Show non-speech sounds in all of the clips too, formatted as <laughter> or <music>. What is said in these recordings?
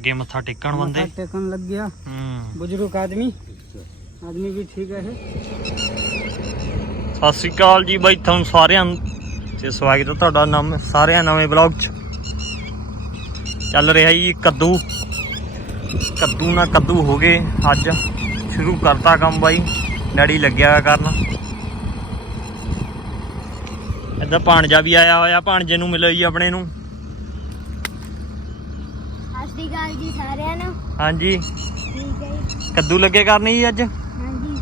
ਲੱਗੇ ਮੱਥਾ ਟੇਕਣ ਬੰਦੇ। ਮੱਥਾ ਟੇਕਣ ਲੱਗ ਗਿਆ ਹੂੰ। ਬਜ਼ੁਰਗ ਆਦਮੀ। ਆਦਮੀ ਵੀ ਠੀਕ ਹੈ ਸਤਿ ਸ੍ਰੀ ਅਕਾਲ ਜੀ ਬਾਈ ਤੁਹਾਨੂੰ ਸਾਰਿਆਂ ਤੇ ਸਵਾਗਤ ਹੈ ਤੁਹਾਡਾ ਨਾਮ ਸਾਰਿਆਂ ਨਵੇਂ ਬਲੌਗ 'ਚ। ਚੱਲ ਰਿਹਾ ਜੀ ਕੱਦੂ। ਕੱਦੂ ਨਾ ਕੱਦੂ ਹੋ ਗਏ ਅੱਜ। ਸ਼ੁਰੂ ਕਰਤਾ ਕੰਮ ਬਾਈ ਡੈਡੀ ਲੱਗਿਆ ਕਰਨ। ਇੱਧਰ ਭਾਣਜਾ ਵੀ ਆਇਆ ਹੋਇਆ ਭਾਣਜੇ ਨੂੰ ਮਿਲੋ ਜੀ ਆਪਣੇ ਨੂੰ। ਸਾਰਿਆਂ ਨੂੰ। ਹਾਂਜੀ। ਠੀਕ ਹੈ ਜੀ। ਕੱਦੂ ਲੱਗੇ ਕਰਨੀ ਜੀ ਅੱਜ? ਹਾਂਜੀ।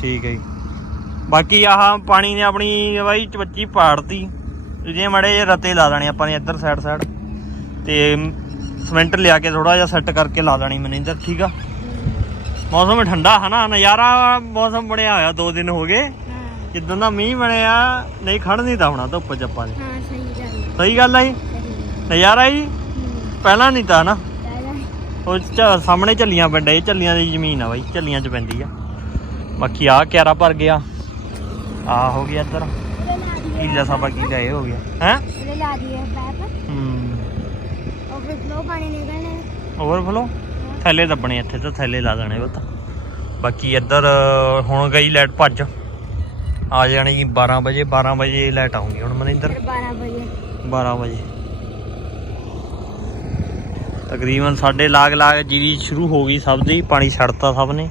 ਠੀਕ ਹੈ ਜੀ। ਬਾਕੀ ਆਹ ਪਾਣੀ ਨੇ ਆਪਣੀ ਬਾਈ ਚਵੱਚੀ ਪਾੜਤੀ। ਜਿਹਦੇ ਮੜੇ ਜੇ ਰਤੇ ਲਾ ਦੇਣੇ ਆਪਾਂ ਨੇ ਇੱਧਰ ਸਾਈਡ ਸਾਈਡ ਤੇ ਸਿਮੈਂਟ ਲਿਆ ਕੇ ਥੋੜਾ ਜਿਹਾ ਸੈੱਟ ਕਰਕੇ ਲਾ ਦੇਣੀ ਮਨਿੰਦਰ ਠੀਕ ਆ? ਮੌਸਮ ਠੰਡਾ ਹੈ ਨਾ ਨਜ਼ਾਰਾ ਮੌਸਮ ਬਣਿਆ ਹੋਇਆ ਦੋ ਦਿਨ ਹੋ ਗਏ। ਹਾਂ। ਜਿੱਦਾਂ ਦਾ ਮੀਂਹ ਬਣਿਆ ਨਹੀਂ ਖੜ ਨਹੀਂ ਤਾਂ ਹੋਣਾ ਧੁੱਪ ਚੱਪਾ ਨੇ। ਹਾਂ ਸਹੀ ਗੱਲ ਹੈ। ਸਹੀ ਗੱਲ ਆ ਜੀ? ਨਜ਼ਾਰਾ ਜੀ? ਪਹਿਲਾਂ ਨਹੀਂ ਤਾਂ ਨਾ। ਉਹ ਚ- ਸਾਹਮਣੇ ਝੱਲੀਆਂ ਪਿੰਡ ਇਹ ਝੱਲੀਆਂ ਦੀ ਜ਼ਮੀਨ ਆ ਬਾਈ ਝੱਲੀਆਂ 'ਚ ਪੈਂਦੀ ਆ। ਬਾਕੀ ਆ ਕਿਆਰਾ ਭਰ ਗਿਆ। ਆ ਹੋ ਗਿਆ ਇੱਧਰ। ਉਹਦੇ ਲਾ ਦਈਏ ਕੀਲਾ ਸਾਬਾ ਕੀਲਾ ਇਹ ਹੋ ਗਿਆ। ਹੈ? ਉਹਦੇ ਲਾ ਦਈਏ ਪੈਪ ਹੂੰ। ਉਹ ਫਿਰ ਫਲੋ ਪਾਣੀ ਨਿਕਲਣੇ। ਓਵਰਫਲੋ ਥੱਲੇ ਦੱਬਣੇ ਇੱਥੇ ਤਾਂ ਥੱਲੇ ਲਾ ਦੇਣੇ ਉਹ ਤਾਂ। ਬਾਕੀ ਇੱਧਰ ਹੁਣ ਗਈ ਲਾਈਟ ਭੱਜ। ਆ ਜਾਣੀ ਜੀ 12 ਵਜੇ 12 ਵਜੇ ਲਾਈਟ ਆਉਂਗੀ ਹੁਣ ਮਨਿੰਦਰ। ਫਿਰ 12 ਵਜੇ। 12 ਵਜੇ। ਤਕਰੀਬਨ ਸਾਡੇ ਲਾਗ ਲਾਗ ਜੀਰੀ ਸ਼ੁਰੂ ਹੋ ਗਈ ਸਭ ਦੀ ਪਾਣੀ ਛੱਡਤਾ ਸਭ ਨੇ।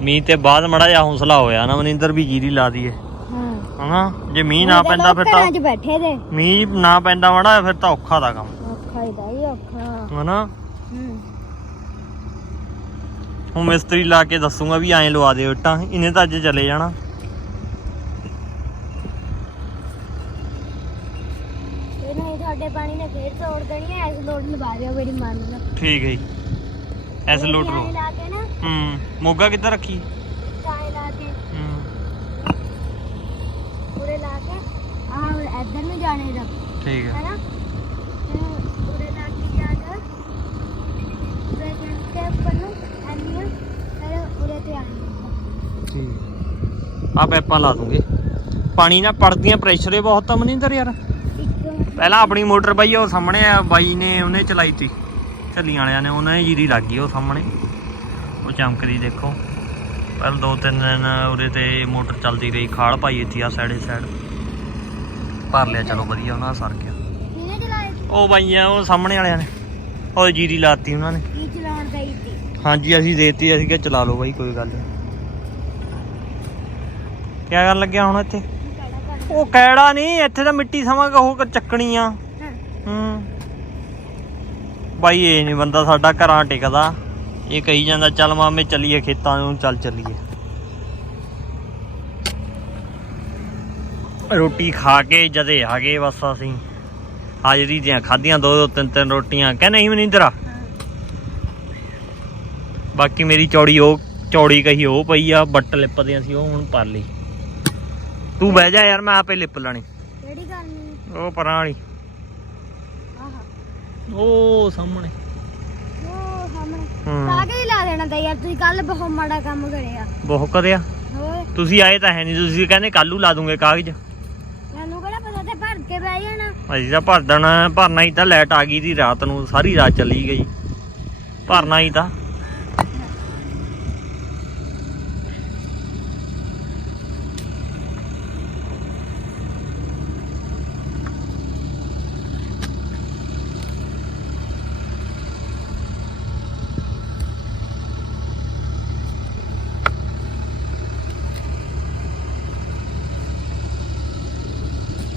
ਮੀਂਹ ਤੇ ਬਾਅਦ ਮੜਾ ਜਿਹਾ ਹੌਸਲਾ ਹੋਇਆ ਨਾ ਮਨਿੰਦਰ ਵੀ ਜੀਰੀ ਲਾ ਦਈਏ। ਹਾਂ। ਹਨਾ? ਜੇ ਮੀਂਹ ਨਾ ਪੈਂਦਾ ਫਿਰ ਤਾਂ ਅੱਜ ਬੈਠੇ ਦੇ। ਮੀਂਹ ਨਾ ਪੈਂਦਾ ਮੜਾ ਫਿਰ ਤਾਂ ਔਖਾ ਦਾ ਕੰਮ। ਔਖਾ ਹੀ ਦਾ ਹੀ ਔਖਾ। ਹਨਾ? ਹੂੰ। ਹੁਣ ਮਿਸਤਰੀ ਲਾ ਕੇ ਦੱਸੂਗਾ ਵੀ ਐਂ ਲਵਾ ਦਿਓ ਇੱਟਾਂ ਇਹਨੇ ਤਾਂ ਅੱਜ ਚਲੇ ਜਾਣਾ ਇਹ ਤੁਹਾਡੇ ਪਾਣੀ ਨੇ ਫੇਰ ਤੋੜ ਦੇਣੀ ਹੈ ਇਸ ਲੋਡ ਲਵਾ ਦਿਓ ਮੇਰੀ ਮੰਨ ਲਓ ਠੀਕ ਹੈ ਜੀ। ਐਸ ਲੋਟ ਐਂ ਲੋ ਕੇ ਨਾ। ਹੂੰ ਮੋਗਾ ਕਿੱਧਰ ਰੱਖੀ? ਟਾਈ ਲਾ ਕੇ। ਹੂੰ। ਪੂਰੇ ਲਾ ਕੇ। ਆਹ ਇੱਧਰ ਨੂੰ ਜਾਣੇ ਦਾ ਠੀਕ ਹੈ। ਹੈਨਾ? ਪੂਰੇ ਲਾ ਕੇ ਜਾ ਕੇ ਪੂਰੇ ਕੇ ਉੱਪਰ ਨੂੰ ਐਨੀਆਂ ਫਿਰ ਪੂਰੇ ਤੇ ਆਣੇ ਠੀਕ। ਆ ਪੈਪਾਂ ਲਾ ਦੂੰਗੇ। ਪਾਣੀ ਨਾਲ ਪੜਦੀਆਂ ਪ੍ਰੈਸ਼ਰ ਹੀ ਬਹੁਤ ਆ ਮਨਿੰਦਰ ਯਾਰ। ਪਹਿਲਾਂ ਆਪਣੀ ਮੋਟਰ ਬਾਈ ਉਹ ਸਾਹਮਣੇ ਆ ਬਾਈ ਨੇ ਉਹਨੇ ਚਲਾਈ ਤੀ। ਝੱਲੀਆਂ ਵਾਲਿਆਂ ਨੇ ਉਹਨਾਂ ਦੀ ਜੀਰੀ ਲੱਗ ਗਈ ਉਹ ਸਾਹਮਣੇ। ਉਹ ਚਮਕਦੀ ਦੇਖੋ। ਪਹਿਲਾਂ ਦੋ ਤਿੰਨ ਦਿਨ ਉਰੇ ਤੇ ਮੋਟਰ ਚੱਲਦੀ ਰਹੀ ਖਾਲ ਪਾਈ ਇੱਥੇ ਆ ਸਾਈਡੇ ਸਾਈਡ ਭਰ ਲਿਆ ਚਲੋ ਵਧੀਆ ਉਹਨਾਂ ਦਾ ਸਰ ਗਿਆ। ਉਹ ਬਾਈ ਆ ਉਹ ਸਾਹਮਣੇ ਵਾਲਿਆਂ ਨੇ। ਉਹ ਜੀਰੀ ਲਾਤੀ ਉਹਨਾਂ ਨੇ। ਕੀ ਚਲਾਉਣ ਹਾਂਜੀ ਅਸੀਂ ਦੇਤੀ ਅਸੀਂ ਕਿਹਾ ਚਲਾ ਲਓ ਬਾਈ ਕੋਈ ਗੱਲ ਨਹੀਂ ਕੀ ਕਰਨ ਲੱਗਿਆ ਹੁਣ ਇੱਥੇ? ਉਹ ਕੈੜਾ ਨਹੀਂ ਇੱਥੇ ਤਾਂ ਮਿੱਟੀ ਸਮਾਂ ਉਹ ਚੱਕਣੀ ਆ। ਹਾਂ। ਬਾਈ ਇਹ ਨਹੀਂ ਬੰਦਾ ਸਾਡਾ ਘਰਾਂ ਟਿਕਦਾ। ਇਹ ਕਹੀ ਜਾਂਦਾ ਚੱਲ ਮਾਮੇ ਚੱਲੀਏ ਖੇਤਾਂ ਨੂੰ ਚੱਲ ਚੱਲੀਏ। ਰੋਟੀ ਖਾ ਕੇ ਜਦੇ ਆ ਗਏ ਬਸ ਅਸੀਂ। ਹਾਜ਼ਰੀ ਦੀਆਂ ਖਾਧੀਆਂ ਦੋ ਦੋ ਤਿੰਨ ਤਿੰਨ ਰੋਟੀਆਂ। ਕਹਿ ਨਹੀਂ ਮਨਿੰਦਰਾ। ਬਾਕੀ ਮੇਰੀ ਚੌੜੀ ਉਹ ਚੌੜੀ ਕਹੀ ਉਹ ਪਈ ਆ ਬੱਟ ਲਿਪਦੇ ਅਸੀਂ ਉਹ ਹੁਣ ਪਾ ਲਈ ਤੂੰ ਬਹਿ ਜਾ ਯਾਰ ਮੈਂ ਆਪੇ ਲਿਪ ਲੈਣੀ। ਕਿਹੜੀ ਗੱਲ ਨਹੀਂ ਉਹ ਪਰਾਂ ਵਾਲੀ। ਆਹਾ। ਉਹ ਸਾਹਮਣੇ। ਉਹ ਸਾਹਮਣੇ। ਹੂੰ। ਕਾਗਜ਼ ਹੀ ਲਾ ਦੇਣਾ ਤਾਂ ਯਾਰ ਤੁਸੀਂ ਕੱਲ ਬਹੁਤ ਮਾੜਾ ਕੰਮ ਕਰਿਆ। ਬਹੁਤ ਕਰਿਆ। ਹੋਰ? ਤੁਸੀਂ ਆਏ ਤਾਂ ਹੈ ਨਹੀਂ ਤੁਸੀਂ ਕਹਿੰਦੇ ਕੱਲੂ ਲਾ ਦੂੰਗੇ ਕਾਗਜ਼। ਮੈਨੂੰ ਕਿਹੜਾ ਪਤਾ ਤੇ ਭਰ ਕੇ ਬਹਿ ਜਾਣਾ। ਅਸੀਂ ਤਾਂ ਭਰ ਦੇਣਾ ਭਰਨਾ ਹੀ ਤਾਂ ਲਾਈਟ ਆ ਗਈ ਦੀ ਰਾਤ ਨੂੰ ਸਾਰੀ ਰਾਤ ਚੱਲੀ ਗਈ। ਭਰਨਾ ਹੀ ਤਾਂ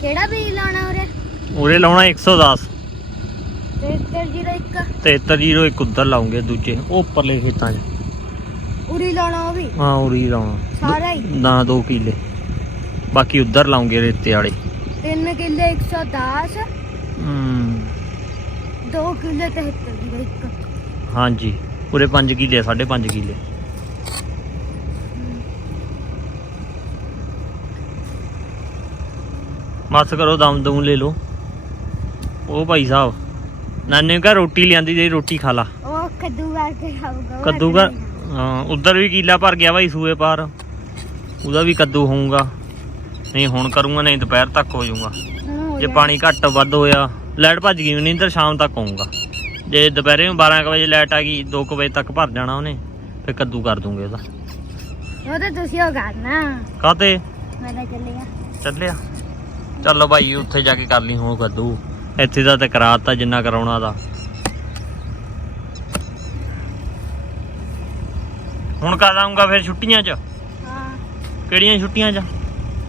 ਕਿਹੜਾ ਬੀਜ ਲਾਉਣਾ ਉਰੇ ਉਰੇ ਲਾਉਣਾ 110 ਤੇ 01 ਤੇ 301 ਉੱਧਰ ਲਾਉਂਗੇ ਦੂਜੇ ਉਹ ਉੱਪਰਲੇ ਖੇਤਾਂ 'ਚ। ਉਰੀ ਲਾਉਣਾ ਉਹ ਵੀ? ਹਾਂ ਉਰੀ ਲਾਉਣਾ। ਸਾਰਾ ਹੀ? ਨਾ 2 ਕਿੱਲੇ। ਬਾਕੀ ਉੱਧਰ ਲਾਉਂਗੇ ਰੇਤੇ ਵਾਲੇ। 3 ਕਿੱਲੇ 110 ਹੂੰ। 2 ਕਿੱਲੇ 73 ਦੀ ਇੱਕ। ਹਾਂਜੀ ਉਰੇ 5 ਕਿੱਲੇ 5.5 ਕਿੱਲੇ। ਮਸ ਕਰੋ ਦਮ ਦਮ ਲੈ ਲਓ। ਉਹ ਭਾਈ ਸਾਹਿਬ ਨਾਨੇ ਕਾ ਰੋਟੀ ਲਿਆਂਦੀ ਜੇ ਰੋਟੀ ਖਾ ਲਾ। ਉਹ ਕੱਦੂ ਕਰਕੇ ਖਾਊਗਾ ਕੱਦੂ ਕਾ ਹਾਂ ਉਧਰ ਵੀ ਕੀਲਾ ਭਰ ਗਿਆ ਭਾਈ ਸੂਏ ਪਾਰ। ਉਹਦਾ ਵੀ ਕੱਦੂ ਹੋਊਗਾ। ਨਹੀਂ ਹੁਣ ਕਰੂੰਗਾ ਨਹੀਂ ਦੁਪਹਿਰ ਤੱਕ ਹੋ ਜਾਊਗਾ। ਜੇ ਪਾਣੀ ਘੱਟ ਵੱਧ ਹੋਇਆ ਲਾਈਟ ਭੱਜ ਗਈ ਨਹੀਂ ਤਾਂ ਸ਼ਾਮ ਤੱਕ ਆਊਗਾ ਜੇ ਦੁਪਹਿਰੇ ਨੂੰ 12 ਕੁ ਵਜੇ ਲਾਈਟ ਆ ਗਈ 2 ਕੁ ਵਜੇ ਤੱਕ ਭਰ ਜਾਣਾ ਉਹਨੇ ਫਿਰ ਕੱਦੂ ਕਰ ਦੂੰਗੇ ਉਹਦਾ। ਉਹ ਤਾਂ ਤੁਸੀਂ ਉਹ ਕਰਨਾ। ਕਾਤੇ ਮੈਂ ਤਾਂ ਚੱਲਿਆ। ਚੱਲਿਆ। ਚੱਲੋ ਭਾਈ ਉੱਥੇ ਜਾ ਕੇ ਕਰ ਲਈ ਹੁਣ ਕੱਦੂ। ਇੱਥੇ ਦਾ ਤੇ ਕਰਾਤਾ ਜਿੰਨਾ ਕਰਾਉਣਾ ਦਾ। ਹੁਣ ਕਦ ਆਉਂਗਾ ਫਿਰ ਛੁੱਟੀਆਂ 'ਚ? ਹਾਂ। ਕਿਹੜੀਆਂ ਛੁੱਟੀਆਂ 'ਚ?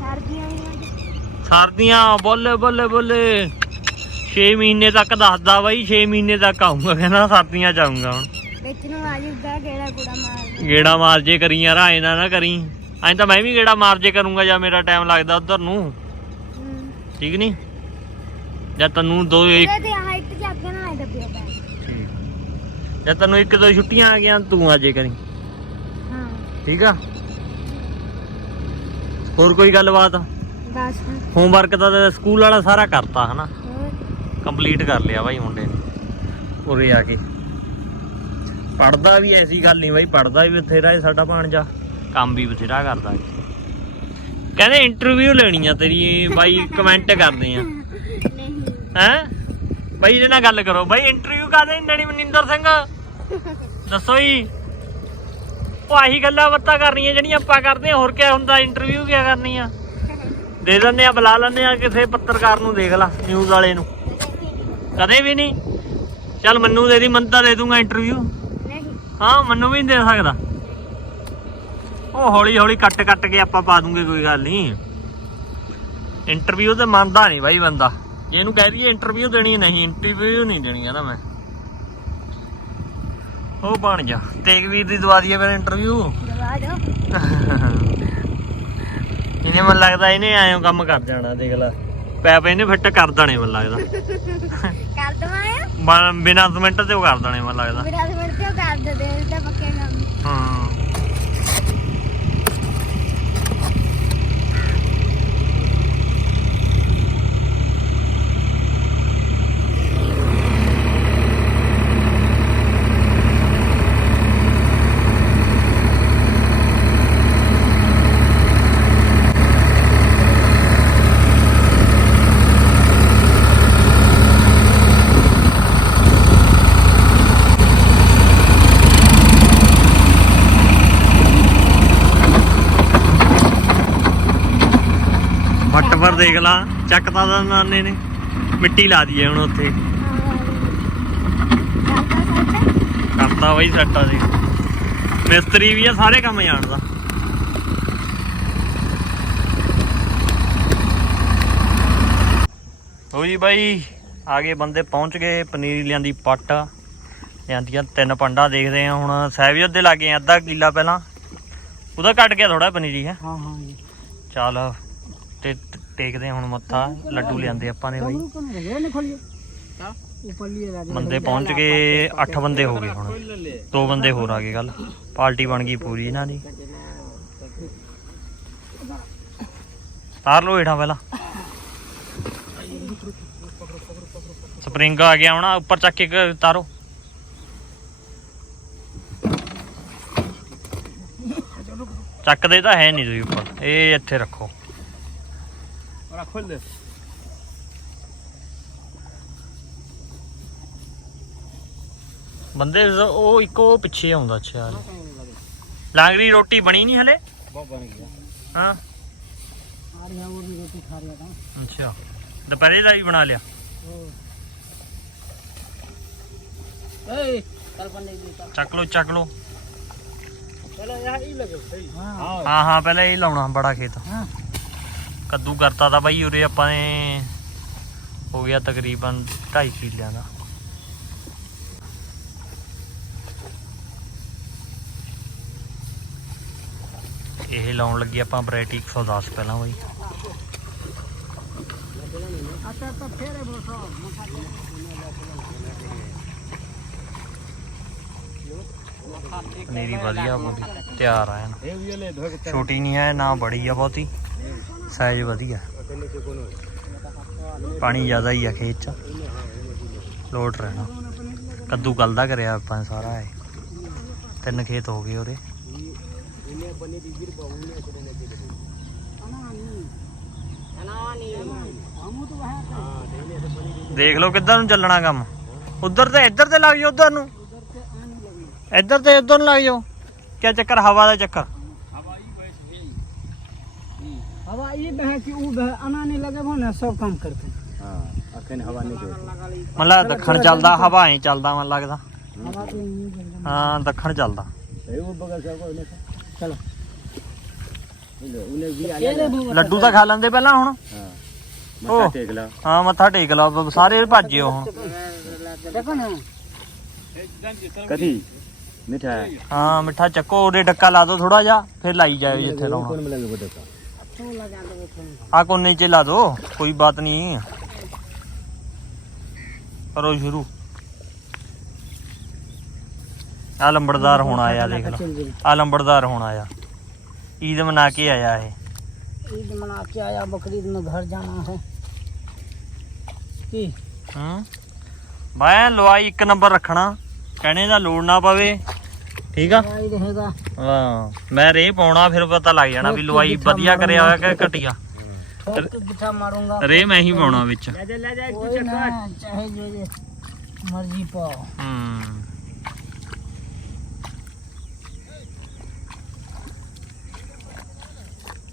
ਸਰਦੀਆਂ ਆਈਆਂ ਸਰਦੀਆਂ ਬੱਲੇ ਬੱਲੇ ਬੱਲੇ। 6 ਮਹੀਨੇ ਤੱਕ ਦੱਸਦਾ ਬਾਈ 6 ਮਹੀਨੇ ਤੱਕ ਆਉਂਗਾ ਕਹਿੰਦਾ ਸਰਦੀਆਂ 'ਚ ਆਉਂਗਾ ਹੁਣ। ਵਿੱਚ ਨੂੰ ਆ ਜੂਗਾ ਕਿਹੜਾ ਕੁੜਾ ਮਾਰ ਗੇੜਾ ਮਾਰ ਜੇ ਕਰੀ ਯਾਰ ਐਂ ਨਾ ਨਾ ਕਰੀ। ਐਂ ਤਾਂ ਮੈਂ ਵੀ ਗੇੜਾ ਮਾਰ ਜੇ ਕਰੂੰਗਾ ਜਾਂ ਮੇਰਾ ਟਾਈਮ ਲੱਗਦਾ ਉਧਰ ਨੂੰ। ਠੀਕ ਨਹੀਂ ਜਾਂ ਤੈਨੂੰ ਦੋ ਇੱਕ ਤੇ ਹਾਈਟ ਚ ਅੱਗੇ ਨਾ ਆਏ ਦੱਬਿਆ ਪੈ ਜਾਂ ਤੈਨੂੰ ਇੱਕ ਦੋ ਛੁੱਟੀਆਂ ਆ ਗਈਆਂ ਤੂੰ ਆ ਜੇ ਕਰੀ ਹਾਂ। ਠੀਕ ਆ? ਹੋਰ ਕੋਈ ਗੱਲਬਾਤ? ਬਸ। ਹੋਮਵਰਕ ਤਾਂ ਤੇ ਸਕੂਲ ਵਾਲਾ ਸਾਰਾ ਕਰਤਾ ਹਨਾ? ਹੋਰ? ਕੰਪਲੀਟ ਕਰ ਲਿਆ ਬਾਈ ਮੁੰਡੇ ਨੇ। ਉਰੇ ਆ ਕੇ। ਪੜਦਾ ਵੀ ਐਸੀ ਗੱਲ ਨਹੀਂ ਬਾਈ ਪੜਦਾ ਵੀ ਬਥੇਰਾ ਹੈ ਸਾਡਾ ਭਾਣਜਾ। ਕੰਮ ਵੀ ਬਥੇਰਾ ਕਰਦਾ ਹੈ ਕਹਿੰਦੇ ਇੰਟਰਵਿਊ ਲੈਣੀ ਆ ਤੇਰੀ ਬਾਈ ਕਮੈਂਟ ਕਰਦੇ ਆ। ਹੈ? ਬਾਈ ਇਹਦੇ ਨਾਲ ਗੱਲ ਕਰੋ। ਬਾਈ ਇੰਟਰਵਿਊ ਕਾਦੇ ਲੈਣੀ ਮਨਿੰਦਰ ਸਿੰਘ? ਦੱਸੋ ਜੀ। ਉਹ ਆਹੀ ਗੱਲਾਂ ਬਾਤਾਂ ਕਰਨੀਆਂ ਜਿਹੜੀਆਂ ਆਪਾਂ ਕਰਦੇ ਹੋਰ ਕੀ ਹੁੰਦਾ? ਇੰਟਰਵਿਊ ਕੀ ਕਰਨੀ ਆ? ਦੇ ਦਿੰਦੇ ਆ ਬੁਲਾ ਲੈਂਦੇ ਆ ਕਿਸੇ ਪੱਤਰਕਾਰ ਨੂੰ। ਦੇਖ ਲਾ ਨਿਊਜ਼ ਵਾਲੇ ਨੂੰ। ਕਦੇ ਵੀ ਨਹੀਂ। ਚੱਲ ਮੈਨੂੰ ਦੇ ਦੀ ਮੰਤਾ ਦੇ ਦੂੰਗਾ ਇੰਟਰਵਿਊ ਨਹੀਂ। ਹਾਂ ਮੈਨੂੰ ਵੀ ਨਹੀਂ ਦੇ ਸਕਦਾ। ਉਹ ਹੌਲੀ ਹੌਲੀ ਕੱਟ ਕੱਟ ਕੇ ਆਪਾਂ ਪਾ ਦੂੰਗੇ ਕੋਈ ਗੱਲ ਨਹੀਂ। ਇੰਟਰਵਿਊ ਤੇ ਮੰਨਦਾ ਨਹੀਂ ਬਾਈ ਬੰਦਾ। ਜੇ ਇਹਨੂੰ ਕਹਿ ਦਈਏ ਇੰਟਰਵਿਊ ਦੇਣੀ ਨਹੀਂ ਇੰਟਰਵਿਊ ਨਹੀਂ ਦੇਣੀ ਨਾ ਮੈਂ। ਉਹ ਬਣ ਜਾ। ਤੇਗਵੀਰ ਦੀ ਦਵਾ ਦਈਏ ਫਿਰ ਇੰਟਰਵਿਊ ਦਵਾ ਦੋ ਇਹਨੇ ਮਨ ਲੱਗਦਾ ਇਹਨੇ ਆਇਓ ਕੰਮ ਕਰ ਜਾਣਾ ਦੇਖ ਲੈ। ਪੈਪ ਇਹਨੇ ਫਿੱਟ ਕਰ ਦੇਣੇ ਮਨ ਲੱਗਦਾ। ਕਰ ਦਵਾਇਆ ਬਨ- ਬਿਨਾਂ ਸਿਮੈਂਟ ਤੇ ਉਹ ਕਰ ਦੇਣੇ ਮਨ ਲੱਗਦਾ। ਮੇਰਾ ਸਮਝ ਤੇ ਉਹ ਕਰ ਦੇ ਦੇ ਤੇ ਪੱਕੇ ਕੰਮ ਹਾਂ ਵੱਟ ਪਰ ਦੇਖ ਲਾ ਚੱਕਤਾ ਦਾ ਨਾਨੇ ਨੇ। ਮਿੱਟੀ ਲਾ ਦਈਏ ਹੁਣ ਉੱਥੇ। ਕਰਤਾ ਬਈ ਸੱਟਾ ਸੀ ਮਿਸਤਰੀ ਵੀ ਆ ਸਾਰੇ ਕੰਮ ਜਾਣਦਾ ਹੋਈ ਬਾਈ ਆਗੇ ਬੰਦੇ ਪਹੁੰਚ ਗਏ ਪਨੀਰੀ ਲਿਆਂਦੀ ਪੱਟ। ਲਿਆਂਦੀਆਂ ਤਿੰਨ ਪੰਡਾ ਦੇਖਦੇ ਆ ਹੁਣ। ਸਹਿਬੀਅਤ ਦੇ ਲਾਗੇ ਅੱਧਾ ਕਿਲਾ ਪਹਿਲਾਂ। ਉਹਦਾ ਕੱਟ ਗਿਆ ਥੋੜਾ ਪਨੀਰੀ ਹੈ? ਹਾਂ ਹਾਂ ਚੱਲ ਤੇ ਟੇਕਦੇ ਹੁਣ ਮੱਥਾ, ਲੱਡੂ ਲਿਆਂਦੇ ਆਪਾਂ ਨੇ ਬਾਈ। ਬੰਦੇ ਪਹੁੰਚ ਗਏ 8 ਬੰਦੇ ਹੋ ਗਏ ਹੁਣ। ਦੋ ਬੰਦੇ ਹੋਰ ਆ ਗਏ ਕੱਲ ਪਾਰਟੀ ਬਣ ਗਈ ਪੂਰੀ ਇਹਨਾਂ ਦੀ। ਤਾਰ ਲੋ ਏਠਾ ਪਹਿਲਾਂ। ਸਪਰਿੰਗ ਆ ਗਿਆ ਹੁਣ, ਉੱਪਰ ਚੱਕ ਕੇ ਤਾਰੋ। ਚੱਕਦੇ ਤਾਂ ਹੈ ਨਹੀਂ ਤੁਸੀਂ ਉੱਪਰ। ਇਹ ਇੱਥੇ ਰੱਖੋ। ਬੜਾ ਖੁੱਲ ਬੰਦੇ ਉਹ ਇੱਕੋ ਪਿੱਛੇ ਆਉਂਦਾ ਅੱਛਾ ਯਾਰ। ਲਾਂਗਰੀ ਰੋਟੀ ਬਣੀ ਨਹੀਂ ਹਲੇ? ਬਹੁਤ ਬਣ ਗਿਆ ਹਾਂ। ਆ ਰਿਹਾ ਹੋਰ ਰੋਟੀ ਖਾ ਰਿਹਾ ਤਾਂ। ਅੱਛਾ। ਦੁਪਹਿਰੇ ਦਾ ਵੀ ਬਣਾ ਲਿਆ। ਏ ਕਰਪਨ ਨਹੀਂ ਦਿੱਤਾ ਚੱਕ ਲੋ ਚੱਕ ਲੋ ਪਹਿਲਾਂ ਇਹ ਹੀ ਲਗੇ। ਸਹੀ ਹਾਂ ਹਾਂ ਹਾਂ ਪਹਿਲਾਂ ਇਹ ਲਾਉਣਾ ਬੜਾ ਖੇਤ। ਹਾਂ। ਕੱਦੂ ਕਰਤਾ ਤਾਂ ਬਾਈ ਉਰੇ ਆਪਾਂ ਨੇ ਹੋ ਗਿਆ ਤਕਰੀਬਨ 2.5 ਕਿੱਲਿਆਂ ਦਾ ਇਹ ਲਾਉਣ ਲੱਗੇ ਆਪਾਂ ਵੈਰਾਈਟੀ 110 ਪਹਿਲਾਂ ਬਾਈ अच्छा तो फिर है बोलो मखा ਪਨੀਰੀ ਵਧੀਆ ਪੂਰੀ ਤਿਆਰ ਆ ਐਨ ये ये ले धो के ਸਾਈਜ਼ ਵਧੀਆ। ਪਾਣੀ ਜ਼ਿਆਦਾ ਹੀ ਆ ਖੇਤ ਚ। ਲੋਟ ਰਹਿਣਾ। ਕੱਦੂ ਗਲਦਾ ਕਰਿਆ ਆਪਾਂ ਸਾਰਾ ਇਹ। ਤਿੰਨ ਖੇਤ ਹੋ ਗਏ ਉਰੇ ਦੇਖ ਲਓ ਕਿੱਧਰ ਨੂੰ ਚੱਲਣਾ ਕੰਮ। ਉਧਰ ਤੇ, ਇੱਧਰ ਤੇ ਲੱਗ ਜਾਓ, ਉਧਰ ਨੂੰ। ਇੱਧਰ ਤੇ, ਉਧਰ ਨੂੰ ਲੱਗ ਜਾਓ। ਕਿਆ ਚੱਕਰ? ਹਵਾ ਦਾ ਚੱਕਰ। हवा ये बह कि वो बह आना नहीं लगे वो ना सब काम करते हैं ਹਾਂ ਅਖਨ ਹਵਾ ਨਹੀਂ ਦੇ ਮਤਲਬ ਦੱਖਣ ਚੱਲਦਾ ਹਵਾ ਐ ਚੱਲਦਾ ਮਨ ਲੱਗਦਾ हवा तो नहीं चलता ਹਾਂ ਦੱਖਣ ਚੱਲਦਾ ਉਹ ਬਗਲ ਸੇ ਕੋਈ ਨਹੀਂ चलो ਉਹਨੇ ਵੀ ये रे बाबा ਲੱਡੂ ਤਾਂ ਖਾ ਲੈਂਦੇ ਪਹਿਲਾਂ ਹੁਣ ਹਾਂ ਉਹ। ਮੱਥਾ ਟੇਕ ਲਾ ਹਾਂ ਮੱਥਾ ਟੇਕ ਲਾ ਬ- ਸਾਰੇ ਭੱਜਿਓ ਹੁਣ देखो ना ਕਦੀ ਮਿੱਠਾ ਹੈ ਹਾਂ ਮਿੱਠਾ ਚੱਕੋ ਉਹਦੇ ਡੱਕਾ ਲਾ ਦਿਓ ਥੋੜਾ ਜਿਹਾ ਫਿਰ ਲਾਈ ਜਾਇਓ ਜਿੱਥੇ ਲਾਉਣਾ ਕੌਣ ਮਿਲੇਗਾ ਬੜੇ ਕਾ तो लगा दो थोड़ा ਆ ਕੋਨੇ ਚ ਲਾ ਦਿਓ ਕੋਈ ਬਾਤ ਨਹੀਂ ਕਰੋ ਸ਼ੁਰੂ ਆ ਲੰਬੜਦਾਰ ਹੁਣ ਆਇਆ ਦੇਖ ਲਓ चल गई ਆ ਲੰਬੜਦਾਰ ਹੁਣ ਆਇਆ ਈਦ ਮਨਾ ਕੇ ਆਇਆ ਇਹ ईद मना के आया बकरीद में घर जाना है की ਹੂੰ ਮੈਂ ਲਵਾਈ ਇੱਕ ਨੰਬਰ ਰੱਖਣਾ ਕਹਿਣੇ ਦਾ ਲੋੜ ਨਾ ਪਵੇ ਠੀਕ ਆ? ਹਾਂ ਮੈਂ ਰੇ ਪਾਉਣਾ ਫਿਰ ਪਤਾ ਲੱਗ ਜਾਣਾ ਵੀ ਲਵਾਈ ਵਧੀਆ ਕਰਿਆ ਹੋਇਆ ਕਿ ਘਟਿਆ? ਰੇ ਮੈਂ ਹੀ ਪਾਉਣਾ ਵਿੱਚ। ਲੈ ਜਾ ਲੈ ਜਾ ਤੂੰ ਚੱਕਰ ਚਾਹੇ ਜੋ ਮਰਜ਼ੀ ਪਾਓ। ਹੂੰ।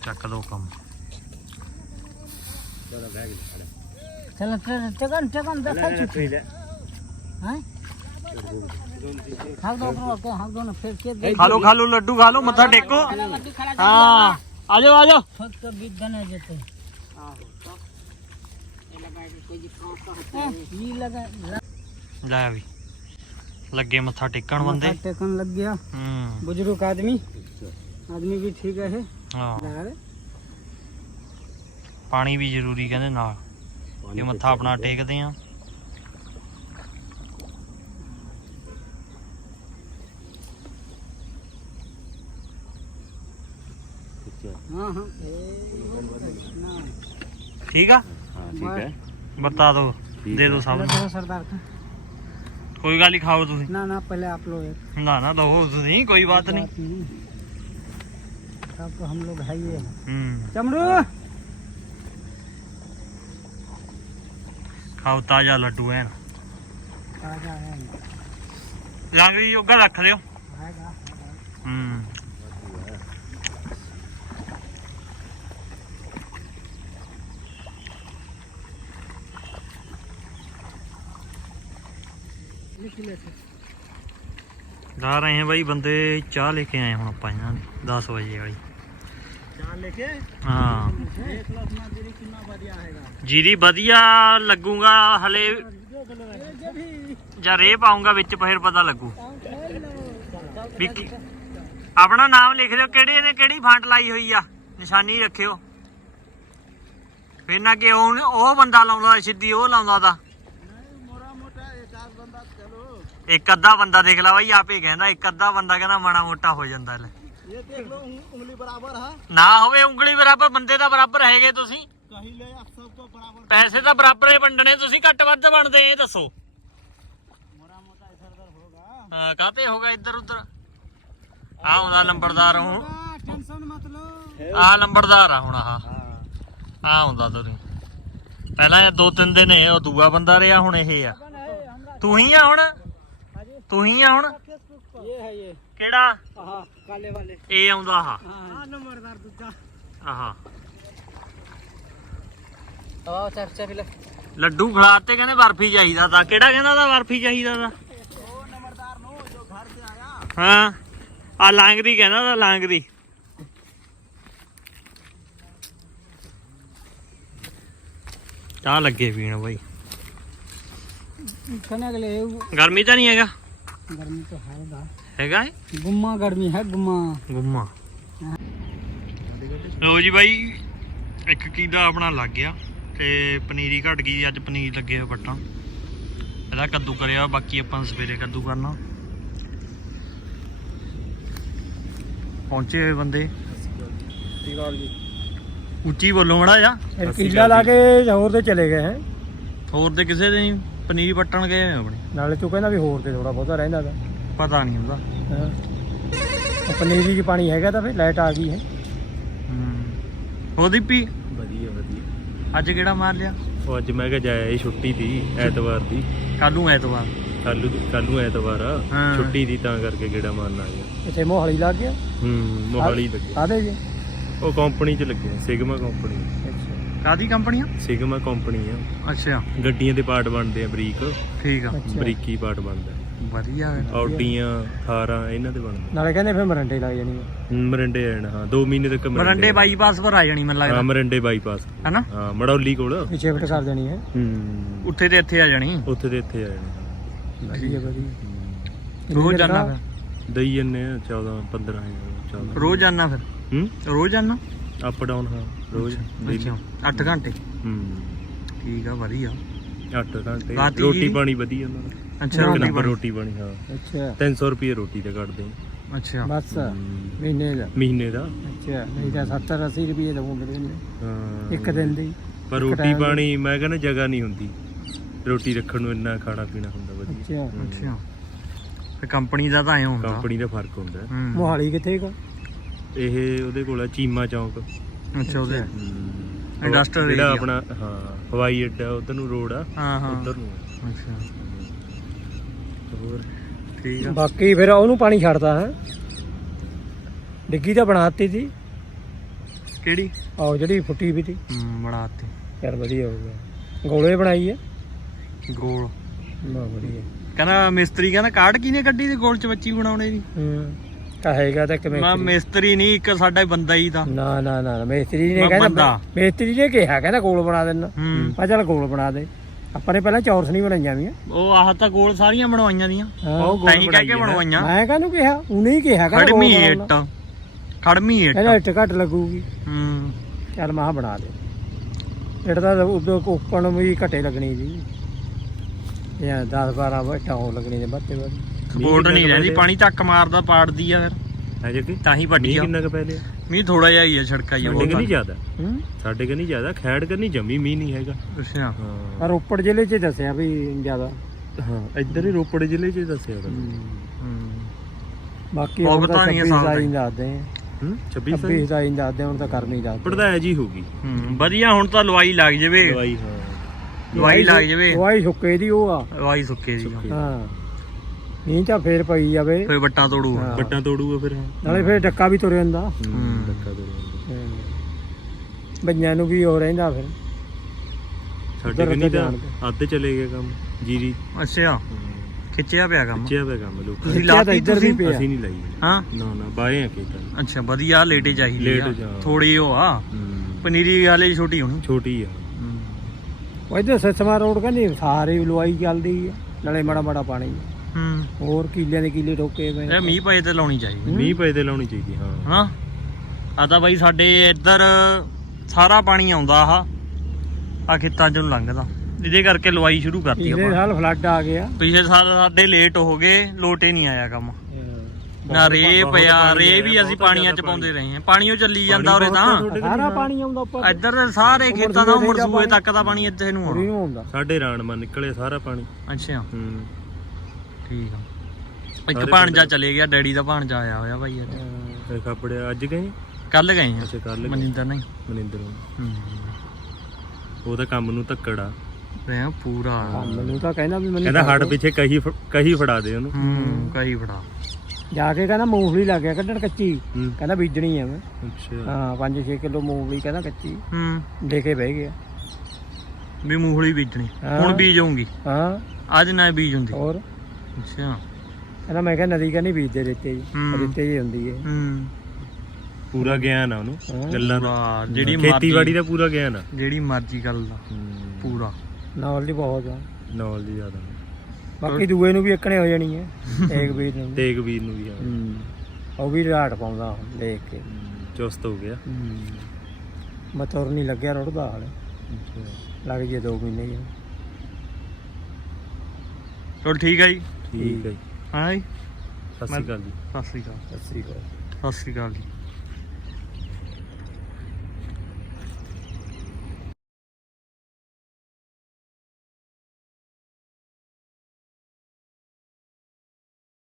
ਚੱਕ ਲੋ ਕੰਮ। ਚਲੋ ਬੈਗ ਲੈ ਚਲੋ ਚਕਨ ਚਕਨ ਦੱਸੋ ਹਾਂ? ਮੱਥਾ ਟੇਕੋ ਹਾਂ ਆ ਜਾਓ ਆ ਜਾਓ ठोक के बीच देने देते हैं। ये लगा ਲੈ ਵੀ ਲੱਗੇ ਮੱਥਾ ਟੇਕਣ ਬੰਦੇ मत्था टेकन लग गया ਹੂੰ बुजुर्ग आदमी आदमी भी ठीक है ਹਾਂ यार ਪਾਣੀ ਵੀ ਜ਼ਰੂਰੀ ਕਹਿੰਦੇ ਨਾਲ ਇਹ ਮੱਥਾ ਆਪਣਾ ਟੇਕਦੇ ਆ हाँ हाँ ना ਠੀਕ ਆ ਹਾਂ ਠੀਕ ਹੈ ਬਤਾ ਦਿਓ ਦੇ ਦਿਓ ਸਭ पहले ਨੂੰ देखो सरदार का ਕੋਈ ਗੱਲ ਨਹੀਂ ਖਾਓ ਤੁਸੀਂ ना ना पहले आप लोग एक ਨਾ ਨਾ ਲਓ ਤੁਸੀਂ ਕੋਈ ਬਾਤ ਨਹੀਂ बात नहीं सब तो हम लोग है ही है ਹੂੰ चमरू ਖਾਓ ਤਾਜ਼ਾ ਲੱਡੂ ਐਨ ताजा है ਲਾਂਗੜੀ ਜੋਗਾ ਰੱਖ ਲਿਓ आएगा ਹੂੰ ਲਾ ਰਹੇ ਹਾਂ ਬਾਈ ਬੰਦੇ ਚਾਹ ਲੈ ਕੇ ਆਏ ਹੁਣ ਆਪਾਂ ਇਹਨਾਂ ਦੀ 10 ਵਜੇ ਵਾਲੀ। ਚਾਹ ਲੈ ਕੇ? ਹਾਂ। ਦੇਖ ਲਓ ਆਪਣਾ ਜੀਰੀ ਕਿੰਨਾ ਵਧੀਆ ਹੈਗਾ। ਜੀਰੀ ਵਧੀਆ ਲੱਗੂਗਾ ਹਲੇ ਜਾਂ ਰੇ ਪਾਉਂਗਾ ਵਿੱਚ ਫਿਰ ਪਤਾ ਲੱਗੂ। ਆਪਣਾ ਨਾਮ ਲਿਖ ਲਿਓ ਕਿਹੜੇ ਨੇ ਕਿਹੜੀ ਫਾਂਟ ਲਾਈ ਹੋਈ ਆ? ਨਿਸ਼ਾਨੀ ਰੱਖਿਓ। ਫਿਰ ਨਾ ਕਿ ਉਹ ਬੰਦਾ ਲਾਉਂਦਾ ਸਿੱਧੀ ਉਹ ਲਾਉਂਦਾ ਦਾ ਇੱਕ ਅੱਧਾ ਬੰਦਾ ਦੇਖ ਲਾ ਬਾਈ ਆਪੇ ਕਹਿੰਦਾ ਇੱਕ ਅੱਧਾ ਬੰਦਾ ਕਹਿੰਦਾ ਮਾੜਾ ਮੋਟਾ ਹੋ ਜਾਂਦਾ ਲੈ। ਬਰਾਬਰ ਨਾ ਹੋਵੇ ਉਂਗਲੀ ਬਰਾਬਰ ਬੰਦੇ ਦਾ ਬਰਾਬਰ ਹੈਗੇ ਤੁਸੀਂ। ਪੈਸੇ ਤਾਂ ਬਰਾਬਰ ਹੀ ਵੰਡਣੇ ਤੁਸੀਂ ਘੱਟ ਵੱਧ ਵੰਡਦੇ ਇਹ ਦੱਸੋ। ਉਧਰ ਹੋਗਾ ਕਾਤੇ ਹੋਗਾ ਇੱਧਰ ਉੱਧਰ? ਆ ਹੁਣ। ਟੈਨਸ਼ਨ ਮਤ ਲਓ। ਆ ਲੰਬੜਦਾਰ ਆ ਹੁਣ ਆ ਆ ਹੁੰਦਾ ਤੁਸੀਂ ਪਹਿਲਾਂ ਇਹ ਦੋ ਤਿੰਨ ਦਿਨ ਇਹ ਉਹ ਦੂਆ ਬੰਦਾ ਰਿਹਾ ਹੁਣ ਇਹ ਆ। ਤੂੰ ਹੀ ਆ ਹੁਣ? ਤੂੰ ਹੀ ਆ ਹੁਣ? ਇਹ ਲੱਡੂ ਖਲਾਤੇ ਕਹਿੰਦੇ ਬਰਫੀ ਚਾਹੀਦਾ ਤਾਂ। ਕਿਹੜਾ ਕਹਿੰਦਾ ਦਾ ਬਰਫੀ ਚਾਹੀਦਾ ਦਾ ਉਹ ਨੰਬਰਦਾਰ ਨੂੰ ਜੋ ਘਰ ਤੇ ਆਇਆ। ਹਾਂ। ਆ ਲਾਂਗਰੀ ਚਾਹ ਲੱਗੇ ਪੀਣ ਬਾਈ। ਕਹਿੰਦੇ ਅਗਲੇ ਗਰਮੀ ਤਾਂ ਨਹੀਂ ਹੈਗਾ? ਪਨੀਰੀ ਘਟ ਗਈ ਪਨੀਰ ਲੱਗੇ ਹੋਏ ਵੱਟਾਂ ਕੱਦੂ ਕਰਿਆ ਬਾਕੀ ਆਪਾਂ ਸਵੇਰੇ ਕੱਦੂ ਕਰਨਾ। ਪਹੁੰਚੇ ਹੋਏ ਬੰਦੇ। ਉੱਚੀ ਬੋਲੋ ਮੜਾ ਜਾ ਕੀਲਾ ਲਾ ਕੇ ਹੋਰ ਤੇ ਚਲੇ ਗਏ ਹੋਰ ਦੇ ਕਿਸੇ ਦੇ ਨਹੀਂ ਪਨੀਰ ਪੱਟਣ ਗਏ ਆਪਣੇ। ਨਾਲੇ ਤੂੰ ਕਹਿੰਦਾ ਵੀ ਹੋਰ ਤੇ ਥੋੜਾ ਬਹੁਤਾ ਰਹਿੰਦਾ ਦਾ ਪਤਾ ਨਹੀਂ ਹੁੰਦਾ। ਪਨੀਰੀ 'ਚ ਪਾਣੀ ਹੈਗਾ ਤਾਂ ਫਿਰ ਲਾਈਟ ਆ ਗਈ ਹੈ। ਹੂੰ। ਦੀਪੀ? ਵਧੀਆ ਵਧੀਆ। ਅੱਜ ਕਿਹੜਾ ਮਾਰ ਲਿਆ? ਉਹ ਅੱਜ ਮੈਂ ਕਿਹਾ ਜਾਇਆ ਇਹ ਛੁੱਟੀ ਦੀ ਐਤਵਾਰ ਦੀ। ਕੱਲ ਨੂੰ ਐਤਵਾਰ। ਕੱਲੂ ਕੱਲ ਐਤਵਾਰ ਆ। ਹਾਂ। ਛੁੱਟੀ ਦੀ ਤਾਂ ਕਰਕੇ ਗੇੜਾ ਮਾਰਨ ਆ। ਗਿਆ ਇੱਥੇ ਮੋਹਾਲੀ ਲੱਗ ਗਿਆ? ਹੂੰ ਮੋਹਾਲੀ ਲੱਗੇ ਕਾਦੇ ਜੀ? ਉਹ ਕੰਪਨੀ ਚ ਲੱਗੇ ਸਿਗਮਾ ਕੰਪਨੀ ਕਾਦੀ ਕੰਪਨੀਆਂ ਸਿਗਮਾ ਕੰਪਨੀ ਆ। ਅੱਛਾ। ਗੱਡੀਆਂ ਦੇ ਪਾਰਟ ਬਣਦੇ ਆ ਬਰੀਕ। ਠੀਕ ਆ। ਬਰੀਕੀ ਪਾਰਟ ਬਣਦਾ। ਵਧੀਆ ਫਿਰ। ਆਡੀਆਂ ਖਾਰਾਂ ਇਹਨਾਂ ਦੇ ਬਣਦੇ। ਨਾਲੇ ਕਹਿੰਦੇ ਫਿਰ ਮਰੰਡੇ ਲੱਗ ਜਾਣੀ ਆ। ਹੂੰ, ਮਰਿੰਡੇ ਆਣ ਹਾਂ 2 ਮਹੀਨੇ ਤੱਕ ਮਰੰਡੇ ਬਾਈਪਾਸ ਪਰ ਆ ਜਾਣੀ ਮੈਨੂੰ ਹਾਂ ਲੱਗਦਾ ਮਰਿੰਡੇ ਬਾਈਪਾਸ ਹੈਨਾ? ਹਾਂ ਮੜੌਲੀ ਕੋਲ। ਵੀ ਸ਼ਿਫਟ ਕਰ ਦੇਣੀ ਹੈ। ਹੂੰ। ਉੱਥੇ ਤੇ ਇੱਥੇ ਆ ਜਾਣੀ। ਉੱਥੇ ਦੇ ਇੱਥੇ ਆ ਜਾਣੇ। ਵਧੀਆ ਵਧੀਆ। ਰੋਜ਼ ਜਾਣਾ ਦਈ ਜੰਨੇ 14 15 14 ਫਿਰ ਰੋਜ਼ ਜਾਣਾ ਫਿਰ? ਹੂੰ? ਰੋਜ਼ ਜਾਣਾ? ਅਪ ਡਾਊਨ ਹਾਂ ਰੋਜ਼ daily। ਅੱਛਾ 8 ਘੰਟੇ? ਹੂੰ। ਠੀਕ ਆ ਵਧੀਆ। 8 ਘੰਟੇ। ਰਾਤੀ ਰੋਟੀ? ਪਾਣੀ ਵਧੀਆ ਉਹਨਾਂ ਦਾ। ਅੱਛਾ ਇੱਕ ਰੋਟੀ ਨੰਬਰ ਰੋਟੀ ਪਾਣੀ ਹਾਂ। ਅੱਛਾ। 300 ਰੁਪਏ ਰੋਟੀ ਤੇ ਕੱਢਦੇ ਆ। ਅੱਛਾ। ਬਸ ਹੂੰ। ਮਹੀਨੇ ਦਾ। ਮਹੀਨੇ ਦਾ? ਅੱਛਾ ਨਹੀਂ ਤਾਂ 70 80 ਰੁਪਏ ਦਵੋਗੇ ਹਾਂ। ਇੱਕ ਦਿਨ ਦੀ। ਪਰ ਇੱਕ ਰੋਟੀ time ਦੀ। ਪਾਣੀ ਮੈਂ ਕਹਿੰਦਾ ਜਗ੍ਹਾ ਨਹੀਂ ਹੁੰਦੀ। ਰੋਟੀ ਰੱਖਣ ਨੂੰ ਇੰਨਾ ਖਾਣਾ ਪੀਣਾ ਹੁੰਦਾ ਵਧੀਆ। ਅੱਛਾ। ਹੂੰ। ਅੱਛਾ। ਤੇ ਕੰਪਨੀ ਦਾ ਤਾਂ ਐ ਹੁੰਦਾ। ਕੰਪਨੀ ਦਾ ਫ਼ਰਕ ਹੁੰਦਾ। ਹੂੰ। ਮੋਹਾਲੀ ਕਿੱਥੇ ਕਾ? ਇਹ ਉਹਦੇ ਕੋਲ ਆ ਚੀਮਾ ਚੌਂਕ। ਅੱਛਾ ਉਹਦੇ। ਹੂੰ। Industrial ਜਿਹੜਾ। ਆਪਣਾ ਹਾਂ ਹਵਾਈ ਅੱਡਾ ਉਧਰ ਨੂੰ ਰੋਡ ਆ ਹਾਂ ਹਾਂ। ਉਧਰ ਨੂੰ। ਅੱਛਾ। ਹੋਰ? ਠੀਕ ਆ। ਬਾਕੀ ਫਿਰ ਉਹਨੂੰ ਪਾਣੀ ਛੱਡਦਾ ਹੈ। ਡਿੱਗੀ ਤਾਂ ਬਣਾਤੀ ਸੀ। ਕਿਹੜੀ? ਆਹ ਜਿਹੜੀ ਫੁੱਟੀ ਵੀ ਸੀ ਹੂੰ ਬਣਾਤੀ ਯਾਰ ਵਧੀਆ ਹੋ ਗਿਆ। ਗੋਲੇ ਬਣਾਈ ਹੈ ਗੋਲ। ਬਾ ਵਧੀਆ। ਕਹਿੰਦਾ ਮਿਸਤਰੀ ਕਹਿੰਦਾ ਕਾਰਡ ਕਿਹਨੇ ਕੱਢੀ ਤੇ ਗੋਲ ਚ ਬੱਚੀ ਬਣਾਉਣੇ ਦੀ? ਹੂੰ। ਕਹੇਗਾ ਤਾਂ ਕਿਵੇਂ ਮੈਂ ਮਿਸਤਰੀ ਨਹੀਂ ਇੱਕ ਸਾਡਾ ਬੰਦਾ ਹੀ ਤਾਂ। ਨਾ ਨਾ ਨਾ ਮੇਸਤਰੀ ਨੇ ਕਹਿੰਦਾ। ਮੇਸਤਰੀ ਨੇ ਕਿਹਾ ਕਹਿੰਦਾ ਗੋਲ ਬਣਾ ਦੇਣਾ। ਮੈਂ ਚੱਲ ਗੋਲ ਬਣਾ ਦੇ। ਆਪਾਂ ਨੇ ਪਹਿਲਾਂ ਚੌਰਸ ਨਹੀਂ ਬਣਾਈਆਂ ਵੀਆਂ। ਉਹ ਆਹ ਤਾਂ ਗੋਲ ਸਾਰੀਆਂ ਬਣਵਾਈਆਂ ਦੀਆਂ। ਉਹ ਗੋਲ ਤਾਂ ਕਹਿ ਕੇ। ਬਣਵਾਈਆਂ। ਮੈਂ ਕਾਹਨੂੰ ਕਿਹਾ? ਉਹਨੇ ਹੀ ਕਿਹਾ ਕਹਿੰਦਾ ਖੜਮੀ ਇੱਟ। ਖੜਮੀ ਇੱਟ। ਕਹਿੰਦਾ ਇੱਟ ਘੱਟ ਲੱਗੂਗੀ। ਹੂੰ। ਚੱਲ ਮੈਂ ਕਿਹਾ ਬਣਾ ਦੇ। ਇੱਟ ਦਾ ਉਦੋਂ ਉੱਪਰ ਵੀ ਘੱਟੇ ਲੱਗਣੀ ਜੀ। ਇਹ 10 12 ਇੱਟਾਂ ਹੋ ਲੱਗਣੀ ਨੇ ਬੱਤੇ ਬੱਤੇ ਸਪੋਰਟ ਨਹੀਂ ਰਹਿੰਦੀ ਪਾਣੀ ਧੱਕ ਮਾਰਦਾ ਪਾੜਦੀ ਆ ਫਿਰ। ਹੈ ਜੇ ਕਿ? ਤਾਂ ਹੀ ਵੱਡੀ ਆ। ਕਿੰਨਾ ਕੁ ਪੈ ਲਿਆ? ਮੀਂਹ ਥੋੜਾ ਜਿਹਾ ਹੀ ਆ ਛੜਕਾ ਹੀ ਸਾਡੇ ਕਿ ਨਹੀਂ ਜ਼ਿਆਦਾ? ਹੂੰ? ਸਾਡੇ ਕਿ ਨਹੀਂ ਜ਼ਿਆਦਾ? ਖੈੜ ਕਿ ਨਹੀਂ ਜੰਮੀ ਮੀਂਹ ਨਹੀਂ ਹੈਗਾ। ਅੱਛਾ। ਹਾਂ। ਪਰ ਰੋਪੜ ਜ਼ਿਲ੍ਹੇ 'ਚ ਦੱਸਿਆ ਵੀ ਜ਼ਿਆਦਾ। ਹਾਂ ਇੱਧਰ ਹੀ ਰੋਪੜ ਜ਼ਿਲ੍ਹੇ 'ਚ ਦੱਸਿਆ ਤਾਂ। ਹੂੰ। ਬਾਕੀ ਉਹ ਤਾਂ ਨਹੀਂ 26 ਸਾਲ ਦਾ ਦਾ ਹੀ ਦੱਸਦੇ ਆ। ਹੂੰ? 26 26 ਦਾ ਹੀ ਦੱਸਦੇ ਹੁਣ ਤਾਂ ਕਰਨੀ ਦੱਸਦੇ ਪੜਦਾ ਜੀ ਹੋ ਗਈ। ਹੂੰ ਵਧੀਆ ਹੁਣ ਤਾਂ ਲਵਾਈ ਲੱਗ ਜਵੇ। ਦਵਾਈ ਹਾਂ। ਲਵਾਈ ਲੱਗ ਜਵੇ। ਦਵਾਈ ਸੁੱਕੇ ਦੀ ਉਹ ਆ। ਲਵਾਈ ਸੁੱਕੇ ਦੀ। ਹਾਂ। ਨਹੀਂ ਤਾਂ ਫੇਰ ਪਈ ਜਾਵੇ। ਫੇ ਵੱਟਾਂ ਤੋੜੂ। ਹਾਂ। ਬੱਟਾਂ ਤੋੜੂਗਾ ਫਿਰ ਨਾਲੇ ਫੇਰ ਡੱਕਾ ਵੀ ਤੁਰ ਜਾਂਦਾ। ਹੂੰ। ਡੱਕਾ ਤੋੜੂਗਾ ਬੰਨਿਆਂ ਨੂੰ ਵੀ ਹੋ ਰਹਿੰਦਾ ਫਿਰ। ਸਾਡੇ ਉੱਧਰ ਕਿ ਨਹੀਂ ਜਾਣ ਤਾਂ ਅੱਧ ਚਲੇ ਗਿਆ ਕੰਮ ਜੀਰੀ। ਅੱਛਾ ਖਿੱਚਿਆ ਪਿਆ ਕੰਮ? ਖਿੱਚਿਆ ਪਿਆ ਕੰਮ ਲੋਕਾਂ ਤੁਸੀਂ ਖਿੱਚਿਆ ਤਾਂ ਲਾਤੀ ਇੱਧਰ ਵੀ ਤੁਸੀਂ? ਪਿਆ। ਅਸੀਂ ਨਹੀਂ ਲਾਈ ਹਾਂ। ਨਾ ਨਾ ਬਾਏ ਆ ਖੇਤਾਂ ਅੱਛਾ ਵਧੀਆ ਲੇਟੇ ਚਾਹੀਦੀ ਲੇਟ ਆ ਜਾ। ਥੋੜੀ ਉਹ ਆ। ਪਨੀਰੀ ਵਾਲੇ ਛੋਟੀ ਹੋਣੀ। ਛੋਟੀ ਆ। ਉਹ ਇੱਧਰ ਸਸਮਾ ਰੋਡ ਕਹਿੰਦੀ ਸਾਰੀ ਲਵਾਈ ਚੱਲਦੀ ਆ। ਨਾਲੇ ਮਾੜਾ ਮਾੜਾ ਪਾਣੀ। ਹੂੰ। ਹੋਰ ਕੀਲਿਆਂ ਦੇ ਕੀਲੇ ਠੋਕੇ ਪਏ। ਇਹ ਮੀਂਹ ਪਏ ਤੇ ਲਾਉਣੀ ਚਾਹੀਦੀ। ਮੀਂਹ ਪਏ ਤੇ ਲਾਉਣੀ ਚਾਹੀਦੀ ਹਾਂ। ਹਨਾ? ਆ ਤਾਂ ਬਾਈ ਸਾਡੇ ਇੱਧਰ ਸਾਰਾ ਪਾਣੀ ਆਉਂਦਾ ਆ ਆ ਖੇਤਾਂ ਚੋਂ ਲੰਘਦਾ। ਇਹਦੇ ਕਰਕੇ ਲਵਾਈ ਸ਼ੁਰੂ ਕਰਤੀ ਪਿਛਲੇ ਆਪਾਂ। ਸਾਲ ਫਲੱਡ ਆ ਗਿਆ। ਪਿਛਲੇ ਸਾਲ ਸਾਡੇ ਲੇਟ ਹੋ ਗਏ ਲੋਟੇ ਨਹੀਂ ਆਇਆ ਕੰਮ। ਨਾ ਰੇ ਪਿਆ ਰੇ ਵੀ ਅਸੀਂ ਪਾਣੀਆਂ ਚ ਪਾਉਂਦੇ ਰਹੇ ਹਾਂ। ਪਾਣੀ ਉਹ ਚੱਲੀ ਜਾਂਦਾ ਉਰੇ ਤਾਂ। ਸਾਰਾ ਪਾਣੀ ਆਉਂਦਾ ਉੱਪਰ ਇੱਧਰ ਸਾਰੇ ਖੇਤਾਂ ਦਾ ਮਰਸੂਏ। ਤੱਕ ਦਾ ਪਾਣੀ ਇੱਥੇ ਨੂੰ ਆਉਂਦਾ। ਸਾਡੇ ਰਾਣਮਾ ਨਿਕਲੇ ਸਾਰਾ ਪਾਣੀ। ਅੱਛਾ। ਹੂੰ। ਠੀਕ ਆ। ਇੱਕ ਸਾਰੇ ਭਾਣਜਾ ਪਿੰਡ- ਚਲੇ ਗਿਆ ਡੈਡੀ ਦਾ ਭਾਣਜਾ ਆਇਆ ਹੋਇਆ ਭਾਈ ਅੱਜ। ਇਹ ਖਾਪੜਿਆ ਅੱਜ ਗਏ? ਕੱਲ ਗਏ ਆ। ਅੱਛਾ ਕੱਲ ਮਨਿੰਦਰ ਨਹੀਂ। ਮਨਿੰਦਰ ਨੂੰ। ਹੂੰ। ਉਹਦਾ ਕੰਮ ਨੂੰ ਧੱਕੜਾ ਵੇ ਪੂਰਾ। ਮੈਨੂੰ ਤਾਂ ਕਹਿੰਦਾ ਵੀ ਮੈਨੂੰ ਕਹਿੰਦਾ ਹੱਡ। ਪਿੱਛੇ ਕਹੀ ਫ- ਕਹੀ ਫੜਾ ਦੇ ਉਹਨੂੰ। ਹੂੰ ਕਈ ਫੜਾ। ਜਾ ਕੇ ਕਹਿੰਦਾ ਮੂੰਗਫਲੀ ਲੱਗ ਗਿਆ ਕੱਢਣ ਕੱਚੀ। ਹੂੰ। ਕਹਿੰਦਾ ਬੀਜਣੀ ਆ ਮੈਂ। ਅੱਛਾ। ਹਾਂ 5-6 ਕਿਲੋ ਮੂੰਗਫਲੀ ਕਹਿੰਦਾ ਕੱਚੀ। ਹੂੰ। ਲੈ ਕੇ ਬਹਿ ਗਿਆ। ਵੀ ਮੂੰਗਫਲੀ ਬੀਜਣੀ। ਹਾਂ। ਹੁਣ ਬੀਜੂਗੀ ਹਾਂ। ਅੱਜ ਨਾ ਬੀਜ ਹੁੰਦੀ। ਹੋਰ? ਅੱਛਾ। ਕਹਿੰਦਾ ਮੈਂ ਕਿਹਾ ਨਦੀ ਕਹਿੰਦੀ ਬੀਜਦੇ ਰੇਤੇ ਜੀ। ਹੂੰ। ਰੇਤੇ ਜੀ ਹੁੰਦੀ ਹੈ ਹੂੰ। ਪੂਰਾ ਗਿਆਨ ਆ ਉਹਨੂੰ। ਗੱਲਾਂ ਦਾ। ਪੂਰਾ, ਜਿਹੜੀ ਖੇਤੀਬਾੜੀ ਮਰਜ਼ੀ ਦਾ ਪੂਰਾ ਗਿਆਨ ਆ। ਜਿਹੜੀ ਮਰਜ਼ੀ ਗੱਲ ਦਾ ਪੂਰਾ। ਨੌਲੇਜ ਬਹੁਤ ਆ। ਨੌਲੇਜ ਜ਼ਿਆਦਾ। ਬਾਕੀ ਦੂਏ ਨੂੰ ਵੀ ਇੱਕਣੇ ਹੋ ਜਾਣੀ ਹੈ ਏਕ <laughs> ਵੀਰ ਨੂੰ ਤੇਗ ਵੀਰ ਨੂੰ ਵੀ ਆ। ਹੂੰ। ਉਹ ਵੀ ਰਾਟ ਪਾਉਂਦਾ ਦੇਖ ਕੇ। ਚੁਸਤ ਹੋ ਗਿਆ। ਮੈਂ ਤੁਰ ਨਹੀਂ ਲੱਗਿਆ ਰੁੜਦਾ ਹਾਲੇ। ਲੱਗ ਜੇ 2 ਮਹੀਨੇ ਹੀ। ਆ। ਚਲ ਠੀਕ ਹੈ ਜੀ। ਠੀਕ ਹੈ ਜੀ। ਹਾਂ ਜੀ। ਸਤਿ ਸ਼੍ਰੀ ਅਕਾਲ ਜੀ। ਸਤਿ ਸ਼੍ਰੀ ਅਕਾਲ। ਸਤਿ ਸ੍ਰੀ ਅਕਾਲ। ਸਤਿ ਸ਼੍ਰੀ ਅਕਾਲ ਜੀ।